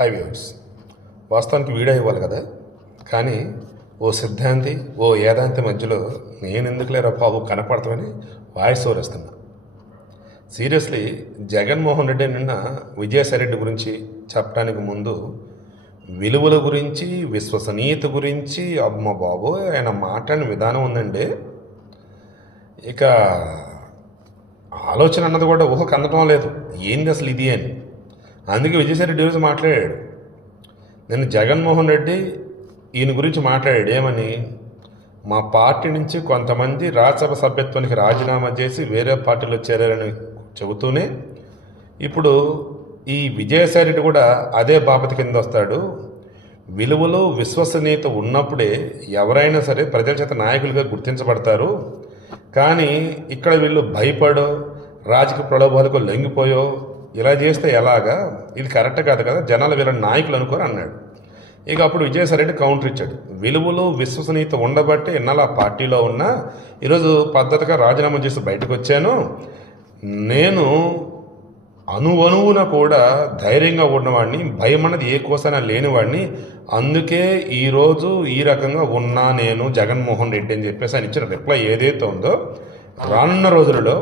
High viewers వాస్తవానికి video ఇవ్వాలి కదా? కానీ ఓ సిద్ధాంతి ఓ ఏదాంతి మధ్యలో నేను ఎందుకులేరా బాబు కనపడతామని వాయిస్ ఓవర్ ఇస్తున్నా సీరియస్లీ జగన్మోహన్ రెడ్డి నిన్న విజయసాయిరెడ్డి గురించి చెప్పడానికి ముందు విలువల గురించి విశ్వసనీయత గురించి అమ్మ బాబు ఆయన మాట్లాడిన విధానం ఉందండి. ఇక ఆలోచన అన్నది కూడా ఊహకు అందటం లేదు. ఏంది అసలు ఇది అని? అందుకే విజయసాయి గురించి మాట్లాడాడు. నేను జగన్మోహన్ రెడ్డి ఈయన గురించి మాట్లాడాడు. ఏమని? మా పార్టీ నుంచి కొంతమంది రాజ్యసభ సభ్యత్వానికి రాజీనామా చేసి వేరే పార్టీలో చేరారని చెబుతూనే ఇప్పుడు ఈ విజయసాయి రెడ్డి కూడా అదే బాపతి కింద వస్తాడు. విలువలు విశ్వసనీయత ఉన్నప్పుడే ఎవరైనా సరే ప్రజల చేత నాయకులుగా గుర్తించబడతారు. కానీ ఇక్కడ వీళ్ళు భయపడో రాజకీయ ప్రలోభాలకు లొంగిపోయో ఇలా చేస్తే ఎలాగా? ఇది కరెక్ట్ కాదు కదా? జనాలు వీళ్ళ నాయకులు అనుకోరు అన్నాడు. ఇక అప్పుడు విజయసాయిరెడ్డి కౌంటర్ ఇచ్చాడు. విలువలు విశ్వసనీయత ఉండబట్టి ఇన్నాళ్ళు ఆ పార్టీలో ఉన్నా ఈరోజు పద్ధతిగా రాజీనామా చేసి బయటకు వచ్చాను. నేను అణువణువున కూడా ధైర్యంగా ఉన్నవాడిని భయం అన్నది ఏ కోసైనా లేనివాడిని అందుకే ఈరోజు ఈ రకంగా ఉన్నా నేను జగన్మోహన్ రెడ్డి అని చెప్పేసి ఆయన ఇచ్చిన రిప్లై ఏదైతే ఉందో రానున్న రోజులలో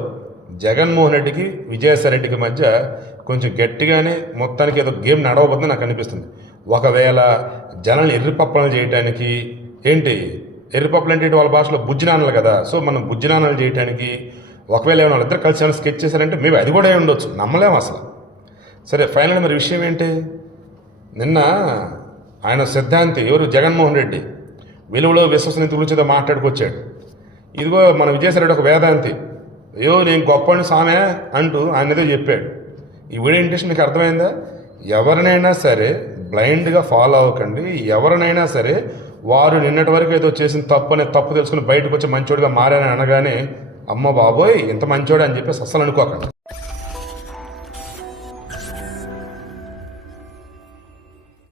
జగన్మోహన్ రెడ్డికి విజయసాయి రెడ్డికి మధ్య కొంచెం గట్టిగానే మొత్తానికి ఏదో గేమ్ నడవబోతుందని నాకు అనిపిస్తుంది. ఒకవేళ జనాన్ని ఎర్రిపప్పలను చేయటానికి ఏంటి? ఎర్రిపప్పలు అంటే వాళ్ళ భాషలో బుజ్జినాన్నలు కదా. సో మనం బుజ్జినాన్నలు చేయటానికి ఒకవేళ ఏమైనా వాళ్ళిద్దరు కలిసి ఏమైనా స్కెచ్ చేశారంటే మేము అది కూడా ఉండొచ్చు. నమ్మలేము అసలు. సరే ఫైనల్ మరి విషయం ఏంటి? నిన్న ఆయన సిద్ధాంతి ఎవరు? జగన్మోహన్ రెడ్డి విలువలో విశ్వసనీయత గురించి మాట్లాడుకొచ్చాడు. ఇదిగో మన విజయసాయి రెడ్డి ఒక వేదాంతి. అయ్యో నేను గొప్పని సామే అంటూ ఆయన ఏదో చెప్పాడు. ఈ వీడియో ఇంటెన్షన్ మీకు అర్థమైందా? ఎవరినైనా సరే బ్లైండ్గా ఫాలో అవ్వకండి. ఎవరినైనా సరే వారు నిన్నటి వరకు ఏదో చేసిన తప్పు అనే తప్పు తెలుసుకుని బయటకు వచ్చి మంచోడిగా మారని అనగానే అమ్మ బాబోయ్ ఇంత మంచోడు అని చెప్పేసి అస్సలు అనుకోకండి.